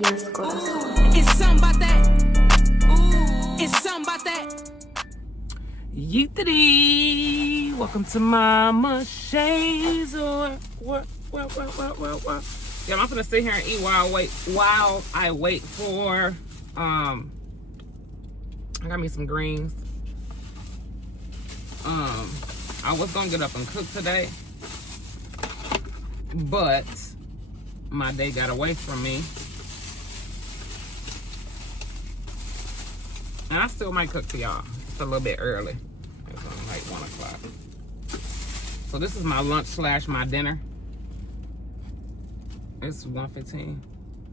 Yes, corazón. It's something about that. Ooh. It's something about that. Yeetity. Welcome to Mama Shay's. What? Yeah, I'm gonna sit here and eat while I wait for I got me some greens. I was gonna get up and cook today, but my day got away from me. And I still might cook for y'all. It's a little bit early. It's only like 1 o'clock. So this is my lunch / my dinner. It's 1:15.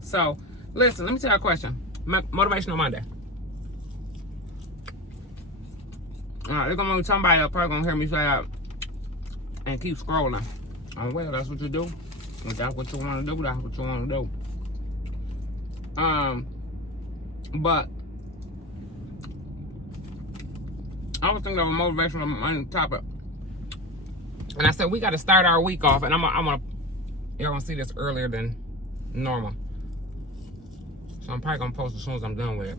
So, listen, let me tell you a question. Motivational Monday. They're gonna be somebody else probably gonna hear me say that and keep scrolling. Oh well, that's what you do. If that's what you wanna do, that's what you wanna do. But I was thinking of a motivational Monday topic. And I said we gotta start our week off, and I'm gonna you're gonna see this earlier than normal. So I'm probably gonna post as soon as I'm done with it.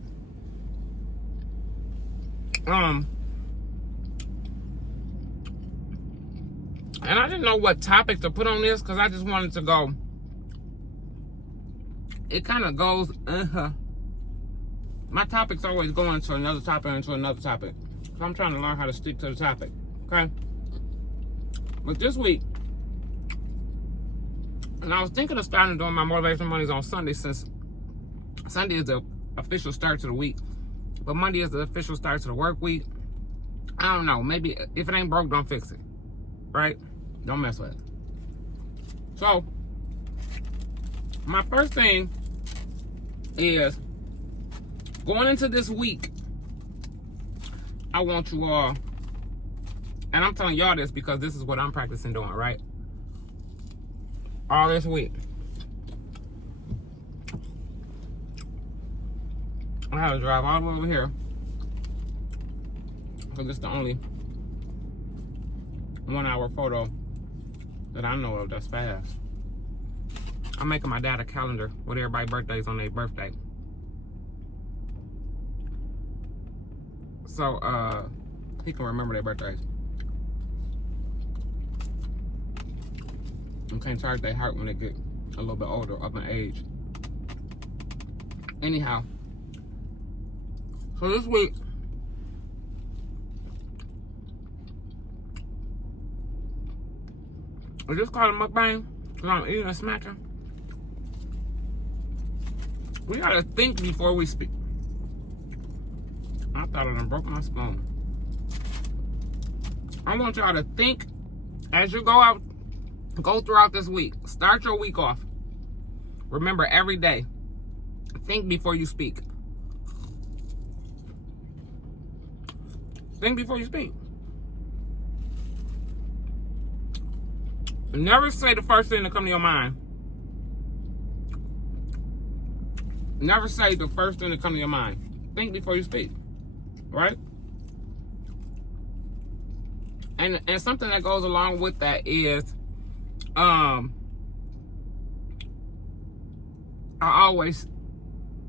And I didn't know what topic to put on this because I just wanted to go. It kind of goes, my topics always go into another topic, So I'm trying to learn how to stick to the topic, okay? But this week, and I was thinking of starting doing my Motivational Mondays on Sunday, since Sunday is the official start to the week, but Monday is the official start to the work week. I don't know. Maybe if it ain't broke, don't fix it, right? Don't mess with it. So, my first thing is, going into this week, I want you all, and I'm telling y'all this because this is what I'm practicing doing, right? All this week. I had to drive all the way over here because it's the only 1 hour photo that I know of that's fast. I'm making my dad a calendar with everybody's birthdays on their birthday. So he can remember their birthdays. And can't charge their heart when they get a little bit older, up in age. Anyhow, so this week, I just called a mukbang because I'm eating and smacking. We gotta think before we speak. I thought I done broke my spoon. I want y'all to think as you go throughout this week. Start your week off. Remember, every day, think before you speak. Think before you speak. Never say the first thing that comes to your mind. Never say the first thing that comes to your mind. Think before you speak. Right? And something that goes along with that is, I always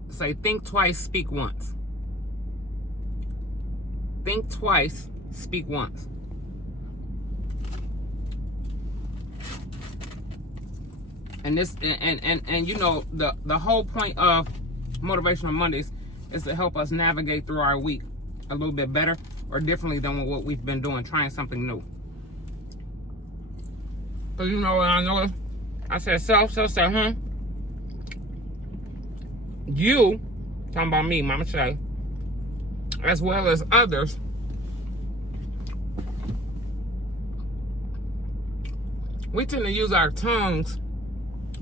say, think twice, speak once. Think twice, speak once. And this, and you know, the whole point of Motivational Mondays is to help us navigate through our week a little bit better or differently than what we've been doing, trying something new. So you know what I noticed? I said, said, you, talking about me, Mama Shay, as well as others, we tend to use our tongues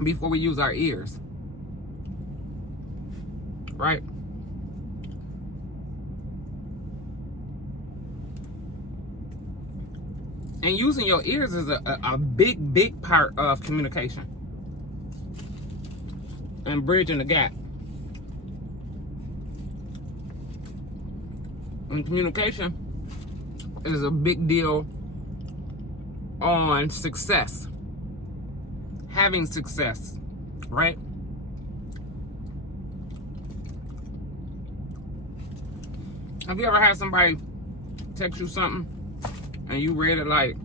before we use our ears. Right? And using your ears is a big part of communication and bridging the gap. And communication is a big deal on success. Having success, right? Have you ever had somebody text you something and you read it like,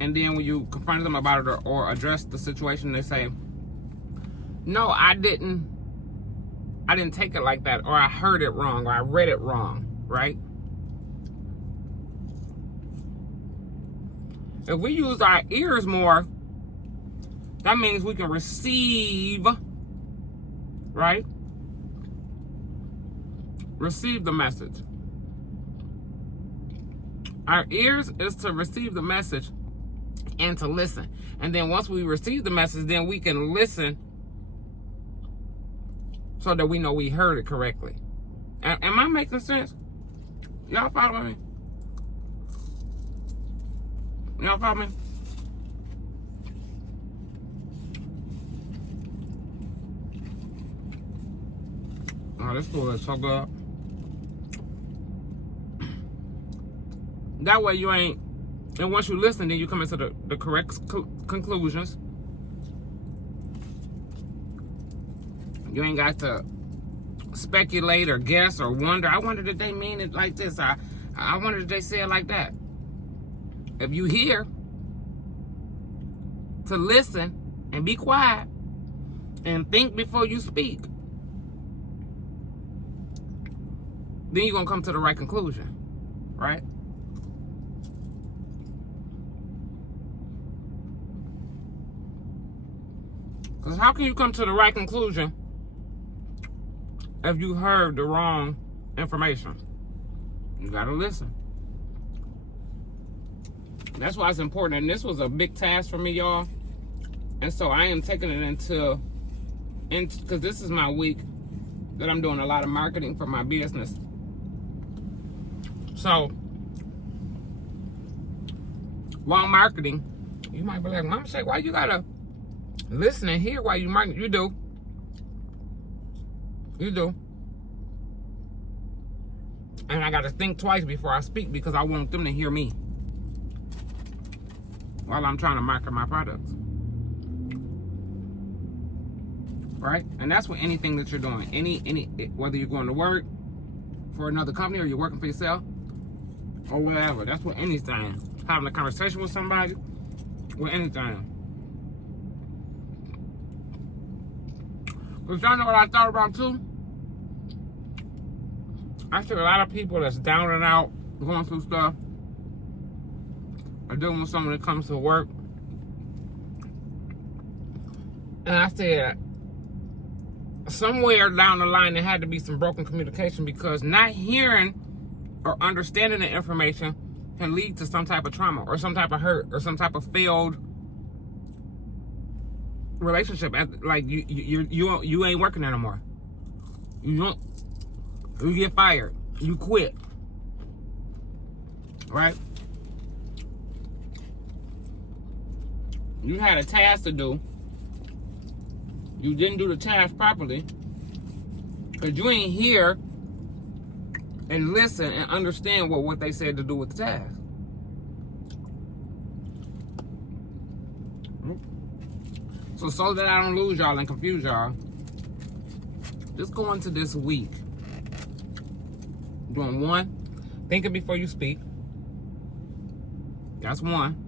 and then when you confront them about it or address the situation, they say, no, I didn't take it like that, or I heard it wrong, or I read it wrong, right? If we use our ears more, that means we can receive, right? Receive the message. Our ears is to receive the message and to listen. And then once we receive the message, then we can listen so that we know we heard it correctly. Am I making sense? Y'all follow me? Y'all follow me? Oh, this food is so good. That way you ain't, and once you listen, then you come into the correct conclusions. You ain't got to speculate or guess or wonder. I wonder did they mean it like this? I wonder did they say it like that? If you hear, to listen and be quiet and think before you speak, then you're going to come to the right conclusion, right? Because how can you come to the right conclusion if you heard the wrong information? You got to listen. That's why it's important. And this was a big task for me, y'all. And so I am taking it because this is my week that I'm doing a lot of marketing for my business. So while marketing, you might be like, Mama Shay, why you gotta listen and hear while you market? You do. You do. And I gotta think twice before I speak because I want them to hear me while I'm trying to market my products. Right? And that's with anything that you're doing. Whether you're going to work for another company or you're working for yourself or whatever. That's with anything. Having a conversation with somebody, with anything. But y'all know what I thought about too? I see a lot of people that's down and out, going through stuff, are dealing with something that comes to work. And I said, somewhere down the line there had to be some broken communication because not hearing or understanding the information can lead to some type of trauma or some type of hurt or some type of failed relationship. Like you ain't working there no more. You get fired. You quit. Right? You had a task to do. You didn't do the task properly because you ain't hear and listen and understand what they said to do with the task. So that I don't lose y'all and confuse y'all, just go into this week doing one, thinking before you speak. That's one.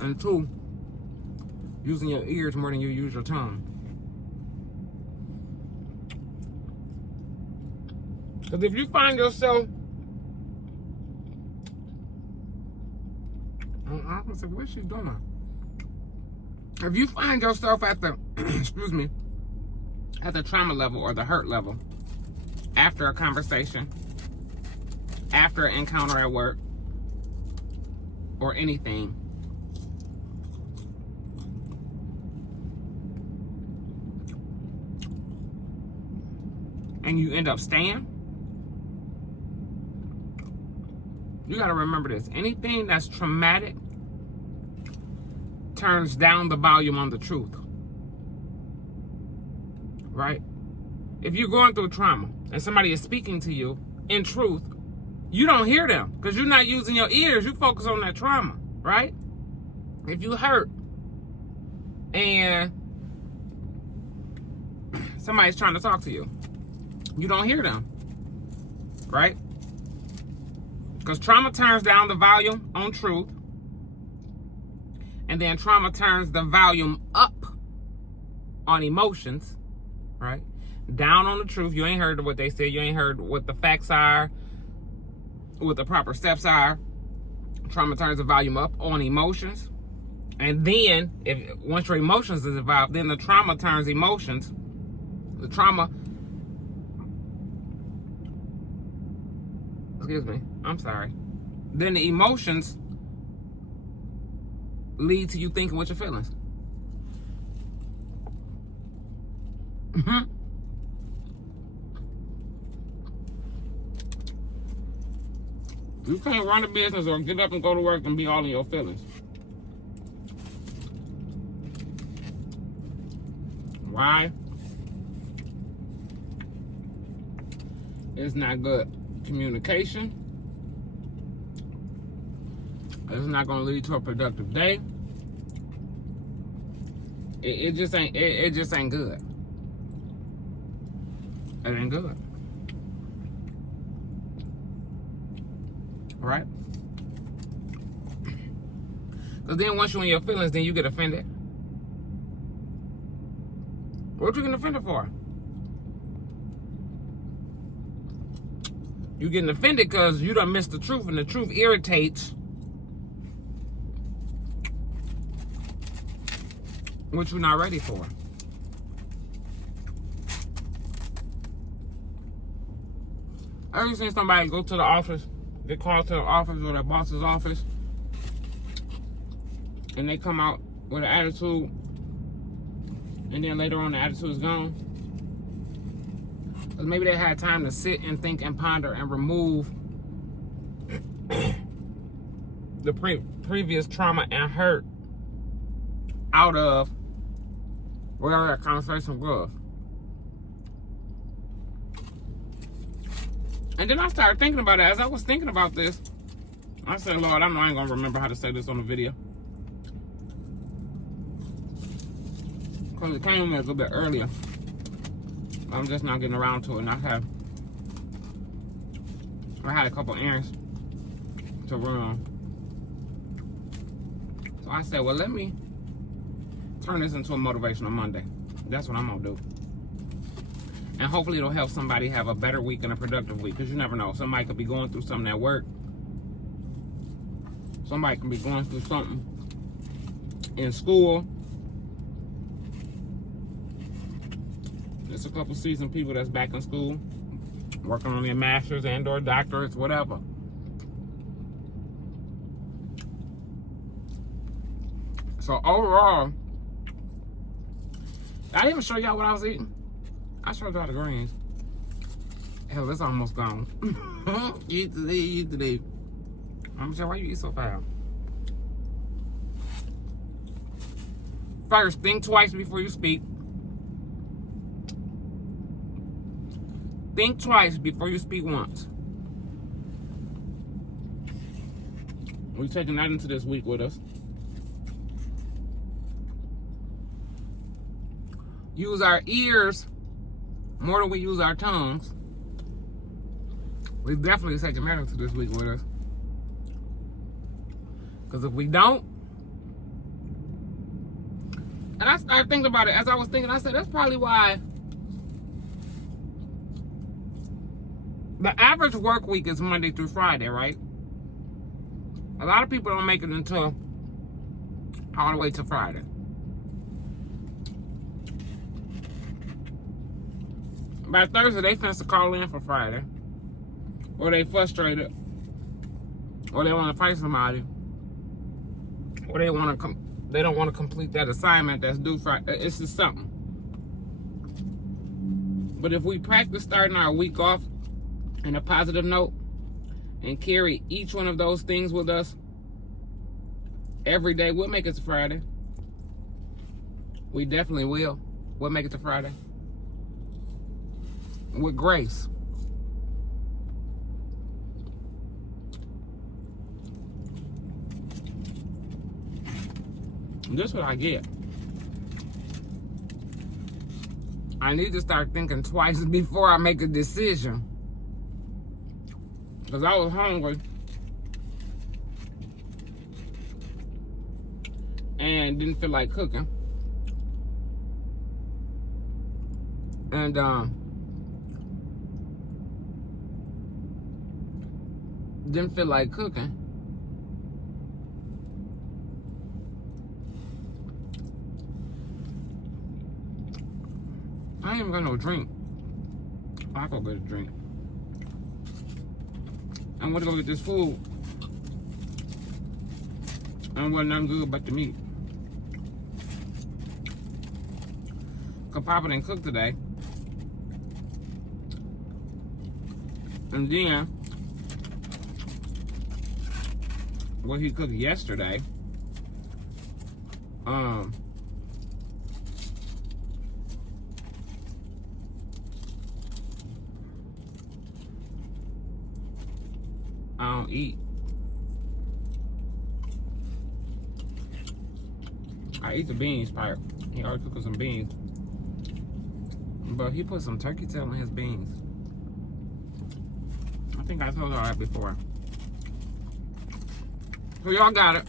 And two, using your ears more than you use your tongue. Because if you find yourself, I'm gonna say, what's she doing? If you find yourself at the, excuse me, at the trauma level or the hurt level, after a conversation, after an encounter at work, or anything, and you end up staying, you got to remember this. Anything that's traumatic turns down the volume on the truth. Right? If you're going through trauma and somebody is speaking to you in truth, you don't hear them because you're not using your ears. You focus on that trauma. Right? If you hurt and somebody's trying to talk to you, you don't hear them right? Because trauma turns down the volume on truth. And then trauma turns the volume up on emotions, right? Down on the truth. You ain't heard what they said. You ain't heard what the facts are, what the proper steps are. Trauma turns the volume up on emotions. And then, once your emotions is involved, then the trauma turns emotions. The trauma, excuse me, I'm sorry. Then the emotions lead to you thinking with your feelings. You can't run a business or get up and go to work and be all in your feelings. Why? It's not good communication. It's not going to lead to a productive day. It just ain't. It just ain't good. It ain't good. Right? Because then once you're in your feelings, then you get offended. What you getting offended for? You getting offended because you done missed the truth, and the truth irritates what you're not ready for. I ever seen somebody go to the office, get called to the office or their boss's office, and they come out with an attitude, and then later on the attitude is gone? Because maybe they had time to sit and think and ponder and remove the previous trauma and hurt out of whatever that conversation was. And then I started thinking about it. As I was thinking about this, I said, Lord, I know I ain't going to remember how to say this on the video. Because it came to me a little bit earlier. I'm just not getting around to it. And I had a couple errands to run. So I said, well, let me turn this into a Motivational Monday. That's what I'm going to do. And hopefully it'll help somebody have a better week and a productive week. Because you never know. Somebody could be going through something at work. Somebody can be going through something in school. There's a couple seasoned people that's back in school, working on their masters and or doctorates, whatever. So overall, I didn't even show y'all what I was eating. I showed y'all the greens. Hell, it's almost gone. Eat today. I'm sure, why you eat so fast? First, think twice before you speak. Think twice before you speak once. We're taking that into this week with us. Use our ears more than we use our tongues. We definitely taking that into this week with us. Because if we don't, and I started thinking about it. As I was thinking, I said, that's probably why the average work week is Monday through Friday, right? A lot of people don't make it until all the way to Friday. By Thursday, they finna call in for Friday. Or they frustrated. Or they want to fight somebody. Or they want to they don't want to complete that assignment that's due Friday. It's just something. But if we practice starting our week off in a positive note and carry each one of those things with us every day, we'll make it to Friday. We definitely will. We'll make it to Friday. With grace. This is what I get. I need to start thinking twice before I make a decision. because I was hungry and didn't feel like cooking. And didn't feel like cooking. I ain't even got no drink. I go get a drink. I'm gonna go get this food. And wasn't nothing good but the meat. Cause Papa didn't cook today. And then what he cooked yesterday, I don't eat. I eat the beans part. He already cooked some beans. But he put some turkey tail in his beans. I think I told y'all that before. So y'all got it.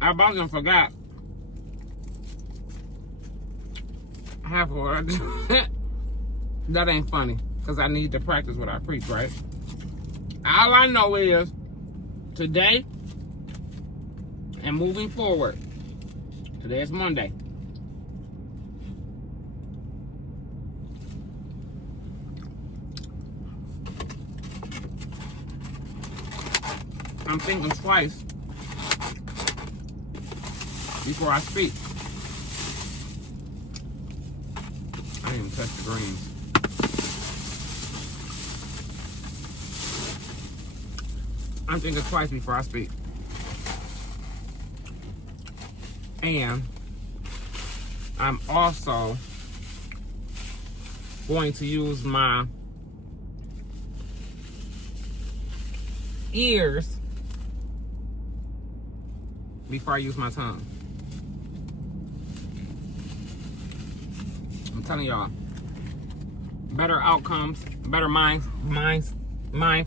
I about to forgot half of what I do. That ain't funny, because I need to practice what I preach, right? All I know is today and moving forward, today is Monday. I'm thinking twice before I speak. I didn't even touch the greens. I'm thinking twice before I speak. And I'm also going to use my ears before I use my tongue. I'm telling y'all, better outcomes, better mind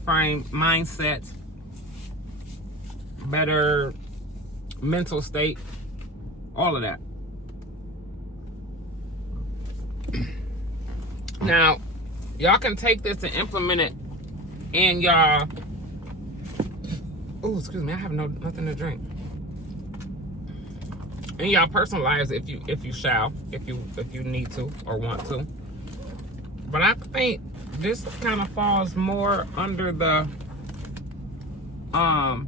frame, mindset, better mental state, all of that. Now, y'all can take this and implement it in y'all. Oh, excuse me, I have nothing to drink. In y'all personal lives, if you need to or want to. But I think this kind of falls more under the a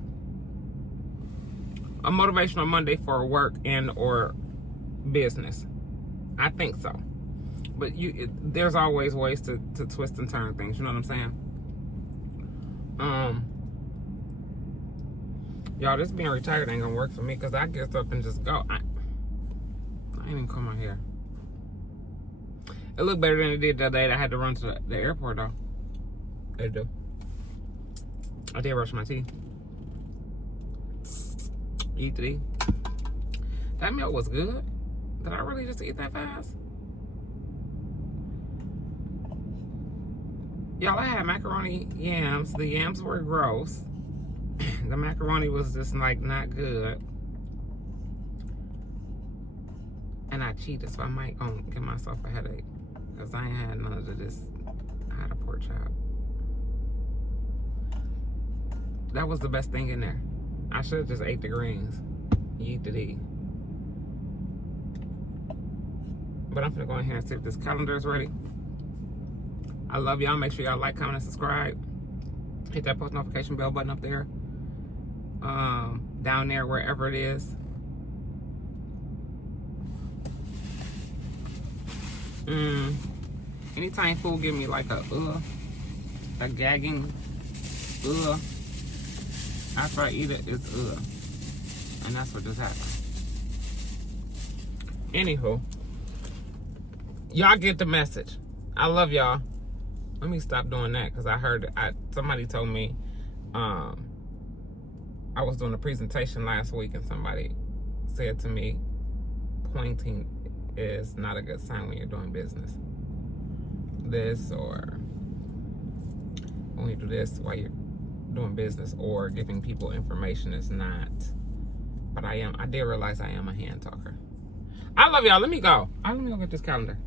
motivational Monday for work and or business. I think so. But there's always ways to twist and turn things. You know what I'm saying? Y'all, this being retired ain't gonna work for me because I get up and just go. I ain't even comb my hair. It looked better than it did the other day. I had to run to the airport though. It do. I did brush my teeth. Eat today. That milk was good. Did I really just eat that fast? Y'all, I had macaroni yams. The yams were gross. The macaroni was just like not good. And I cheated, so I might gonna give myself a headache. Because I ain't had none of this. I had a pork chop. That was the best thing in there. I should have just ate the greens. Eat the D. But I'm gonna go in here and see if this calendar is ready. I love y'all. Make sure y'all like, comment, and subscribe. Hit that post notification bell button up there. Down there, wherever it is. Anytime food give me like a gagging, after I eat it, it's and that's what just happened. Anywho, y'all get the message. I love y'all. Let me stop doing that because I heard somebody told me I was doing a presentation last week and somebody said to me, pointing is not a good sign when you're doing business. this, or when you do this while you're doing business or giving people information is not. But I did realize I am a hand talker. I love y'all. Let me go. Let me go get this calendar.